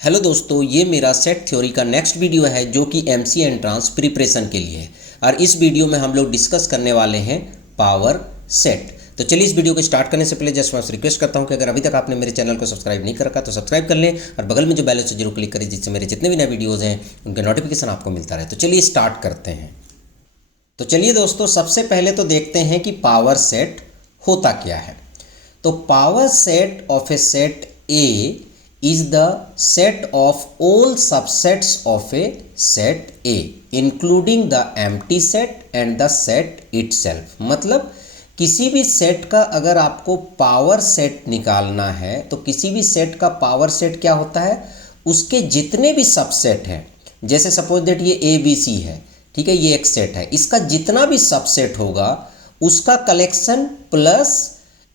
Hello दोस्तों, ये मेरा सेट थ्योरी का नेक्स्ट वीडियो है जो कि एमसी एंट्रांस प्रिपरेशन के लिए है। और इस वीडियो में हम लोग डिस्कस करने वाले हैं पावर सेट। तो चलिए इस वीडियो को स्टार्ट करने से पहले जस्ट मैं आपसे रिक्वेस्ट करता हूं कि अगर अभी तक आपने मेरे चैनल को सब्सक्राइब नहीं कर रखा तो सब्सक्राइब कर लें और बगल में जो बेल है उसे जरूर क्लिक करें, जिससे मेरे जितने भी नए वीडियोज़ हैं उनका नोटिफिकेशन आपको मिलता रहे। तो चलिए स्टार्ट करते हैं। तो चलिए दोस्तों, सबसे पहले तो देखते हैं कि पावर सेट होता क्या है। तो power set of a set A is the set of all subsets of a set A including the empty set and the set itself। मतलब किसी भी सेट का अगर आपको पावर सेट निकालना है तो किसी भी सेट का पावर सेट क्या होता है, उसके जितने भी सबसेट हैं, जैसे सपोज दैट ये ए बी सी है, ठीक है, ये एक सेट है, इसका जितना भी सबसेट होगा उसका कलेक्शन प्लस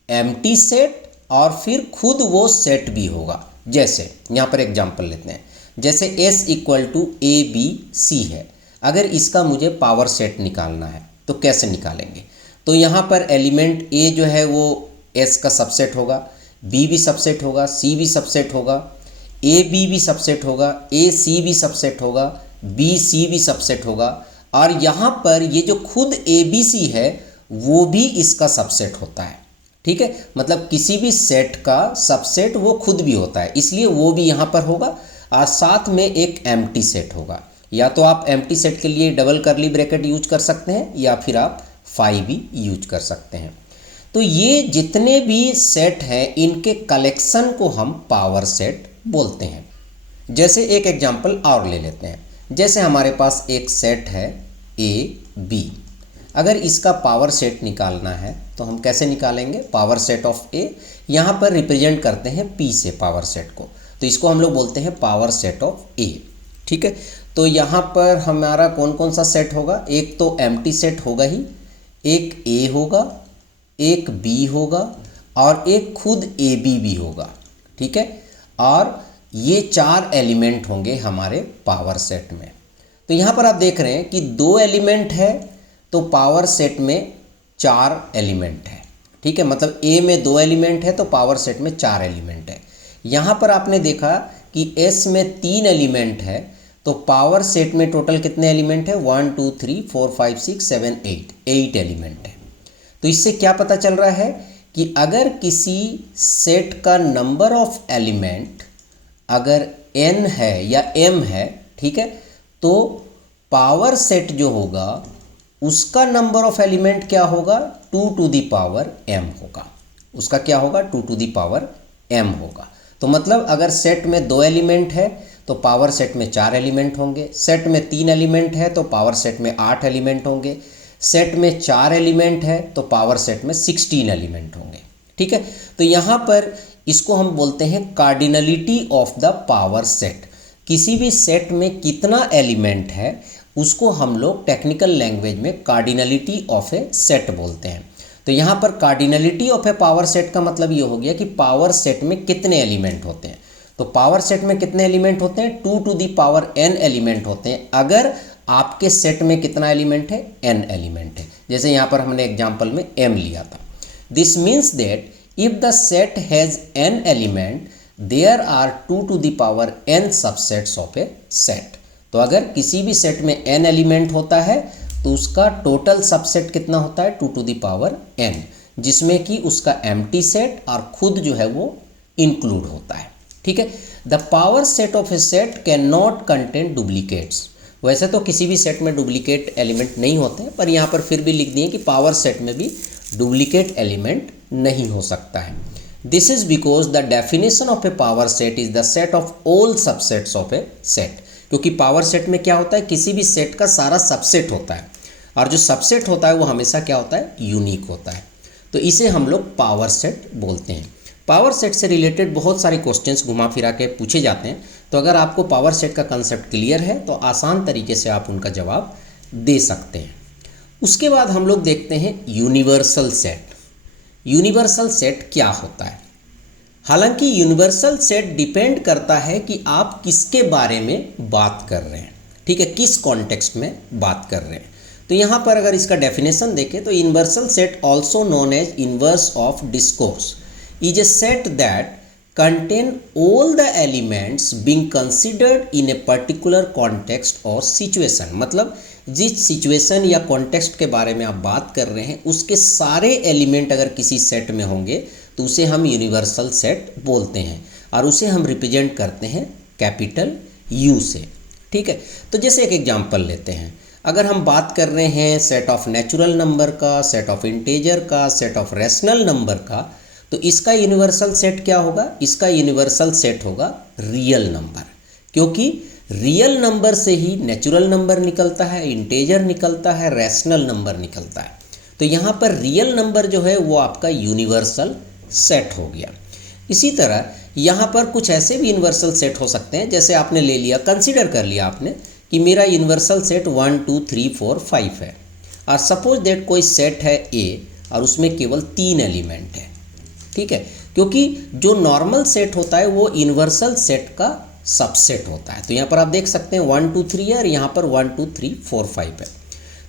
एम्प्टी सेट और फिर खुद वो सेट भी होगा। जैसे यहाँ पर एग्जांपल लेते हैं, जैसे S equal to A B C है। अगर इसका मुझे पावर सेट निकालना है तो कैसे निकालेंगे? तो यहाँ पर एलिमेंट A जो है वो S का सबसेट होगा, B भी सबसेट होगा, C भी सबसेट होगा, ए बी भी सबसेट होगा, ए सी भी सबसेट होगा, बी सी भी सबसेट होगा, और यहाँ पर ये जो खुद ए बी सी है वो भी इसका सबसेट होता है। ठीक है, मतलब किसी भी सेट का सबसेट वो खुद भी होता है, इसलिए वो भी यहाँ पर होगा। और साथ में एक एम्प्टी सेट होगा। या तो आप एम्प्टी सेट के लिए डबल कर्ली ब्रैकेट यूज कर सकते हैं या फिर आप फाई भी यूज कर सकते हैं। तो ये जितने भी सेट हैं इनके कलेक्शन को हम पावर सेट बोलते हैं। जैसे एक एग्जांपल और ले लेते हैं, जैसे हमारे पास एक सेट है ए बी। अगर इसका पावर सेट निकालना है तो हम कैसे निकालेंगे? पावर सेट ऑफ ए, यहाँ पर रिप्रेजेंट करते हैं पी से पावर सेट को, तो इसको हम लोग बोलते हैं पावर सेट ऑफ ए। ठीक है, तो यहाँ पर हमारा कौन कौन सा सेट होगा? एक तो एम्प्टी सेट होगा ही, एक ए होगा, एक बी होगा और एक खुद ए बी भी होगा। ठीक है, और ये चार एलिमेंट होंगे हमारे पावर सेट में। तो यहाँ पर आप देख रहे हैं कि दो एलिमेंट है तो पावर सेट में चार एलिमेंट है। ठीक है, मतलब ए में दो एलिमेंट है तो पावर सेट में चार एलिमेंट है। यहाँ पर आपने देखा कि एस में तीन एलिमेंट है तो पावर सेट में टोटल कितने एलिमेंट है? 1 2 3 4 5 6 7 8 एलिमेंट है। तो इससे क्या पता चल रहा है कि अगर किसी सेट का नंबर ऑफ एलिमेंट अगर n है या m है, ठीक है, तो पावर सेट जो होगा उसका नंबर ऑफ एलिमेंट क्या होगा? 2 टू दी पावर m होगा। उसका क्या होगा? 2 टू दी पावर m होगा। तो मतलब अगर सेट में दो एलिमेंट है तो पावर सेट में चार एलिमेंट होंगे, सेट में तीन एलिमेंट है तो पावर सेट में 8 एलिमेंट होंगे, सेट में चार एलिमेंट है तो पावर सेट में 16 एलिमेंट होंगे। ठीक है, तो यहाँ पर इसको हम बोलते हैं cardinality of the power set. किसी भी सेट में कितना एलिमेंट है उसको हम लोग टेक्निकल लैंग्वेज में कार्डिनलिटी ऑफ ए सेट बोलते हैं। तो यहाँ पर cardinality of A power set का मतलब ये हो गया कि पावर सेट में कितने एलिमेंट होते हैं। तो पावर सेट में कितने एलिमेंट होते हैं? 2 to the power n element होते हैं अगर आपके सेट में कितना एलिमेंट है? n एलिमेंट है। जैसे यहाँ पर हमने एग्जाम्पल में m लिया था। This means that if the set has n element there are 2 to the power n subsets of a set. तो अगर किसी भी सेट में n एलिमेंट होता है तो उसका टोटल सबसेट कितना होता है? 2 टू दी पावर n, जिसमें कि उसका एम्प्टी सेट और खुद जो है वो इंक्लूड होता है। ठीक है, the power set of a set can not contain duplicates. वैसे तो किसी भी सेट में डुप्लीकेट एलिमेंट नहीं होते हैं, पर यहाँ पर फिर भी लिख दिए कि पावर सेट में भी डुप्लीकेट एलिमेंट नहीं हो सकता है। This is because the definition of A power set is the set of all subsets of a set. क्योंकि पावर सेट में क्या होता है? किसी भी सेट का सारा सबसेट होता है और जो सबसेट होता है वो हमेशा क्या होता है? यूनिक होता है। तो इसे हम लोग पावर सेट बोलते हैं। पावर सेट से रिलेटेड बहुत सारे क्वेश्चंस घुमा फिरा के पूछे जाते हैं, तो अगर आपको पावर सेट का कंसेप्ट क्लियर है तो आसान तरीके से आप उनका जवाब दे सकते हैं। उसके बाद हम लोग देखते हैं यूनिवर्सल सेट। यूनिवर्सल सेट क्या होता है? हालांकि यूनिवर्सल सेट डिपेंड करता है कि आप किसके बारे में बात कर रहे हैं। ठीक है, किस कॉन्टेक्स्ट में बात कर रहे हैं। तो यहाँ पर अगर इसका डेफिनेशन देखें तो universal set also known as inverse of discourse is a set that contain all the elements being considered in a particular context or situation। मतलब जिस सिचुएशन या कॉन्टेक्स्ट के बारे में आप बात कर रहे हैं उसके सारे एलिमेंट अगर किसी सेट में होंगे तो उसे हम यूनिवर्सल सेट बोलते हैं और उसे हम रिप्रेजेंट करते हैं कैपिटल यू से। ठीक है, तो जैसे एक एग्जांपल लेते हैं। अगर हम बात कर रहे हैं सेट ऑफ नेचुरल नंबर का, सेट ऑफ इंटीजर का, सेट ऑफ रैशनल नंबर का, तो इसका यूनिवर्सल सेट क्या होगा? इसका यूनिवर्सल सेट होगा रियल नंबर, क्योंकि रियल नंबर से ही नेचुरल नंबर निकलता है, इंटीजर निकलता है, रैशनल नंबर निकलता है। तो यहाँ पर रियल नंबर जो है वो आपका यूनिवर्सल सेट हो गया। इसी तरह यहाँ पर कुछ ऐसे भी यूनिवर्सल सेट हो सकते हैं, जैसे आपने ले लिया, कंसीडर कर लिया आपने कि मेरा यूनिवर्सल सेट 1 2 3 4 5 है, और सपोज दैट कोई सेट है ए और उसमें केवल 3 एलिमेंट है। ठीक है, क्योंकि जो नॉर्मल सेट होता है वो यूनिवर्सल सेट का सबसेट होता है। तो यहाँ पर आप देख सकते हैं 1 2 3 है और यहाँ पर 1 2 3 4 5 है।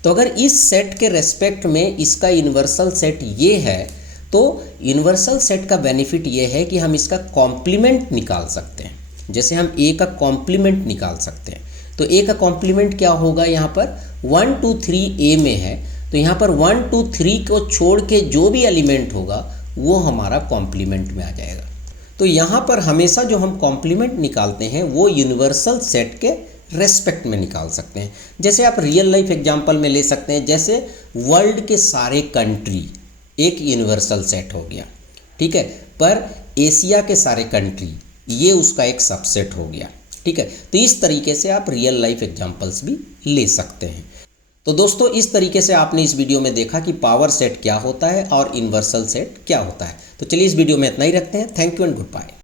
तो अगर इस सेट के रेस्पेक्ट में इसका यूनिवर्सल सेट ये है, तो यूनिवर्सल सेट का बेनिफिट ये है कि हम इसका कॉम्प्लीमेंट निकाल सकते हैं। जैसे हम ए का कॉम्प्लीमेंट निकाल सकते हैं, तो ए का कॉम्प्लीमेंट क्या होगा? यहाँ पर 1 2 3 ए में है, तो यहाँ पर 1 2 3 को छोड़ के जो भी एलिमेंट होगा वो हमारा कॉम्प्लीमेंट में आ जाएगा। तो यहाँ पर हमेशा जो हम कॉम्प्लीमेंट निकालते हैं वो यूनिवर्सल सेट के रेस्पेक्ट में निकाल सकते हैं। जैसे आप रियल लाइफ एग्जांपल में ले सकते हैं, जैसे वर्ल्ड के सारे कंट्री एक यूनिवर्सल सेट हो गया। ठीक है, पर एशिया के सारे कंट्री ये उसका एक सबसेट हो गया। ठीक है, तो इस तरीके से आप रियल लाइफ एग्जांपल्स भी ले सकते हैं। तो दोस्तों, इस तरीके से आपने इस वीडियो में देखा कि पावर सेट क्या होता है और यूनिवर्सल सेट क्या होता है। तो चलिए इस वीडियो में इतना ही रखते हैं। Thank you and good bye.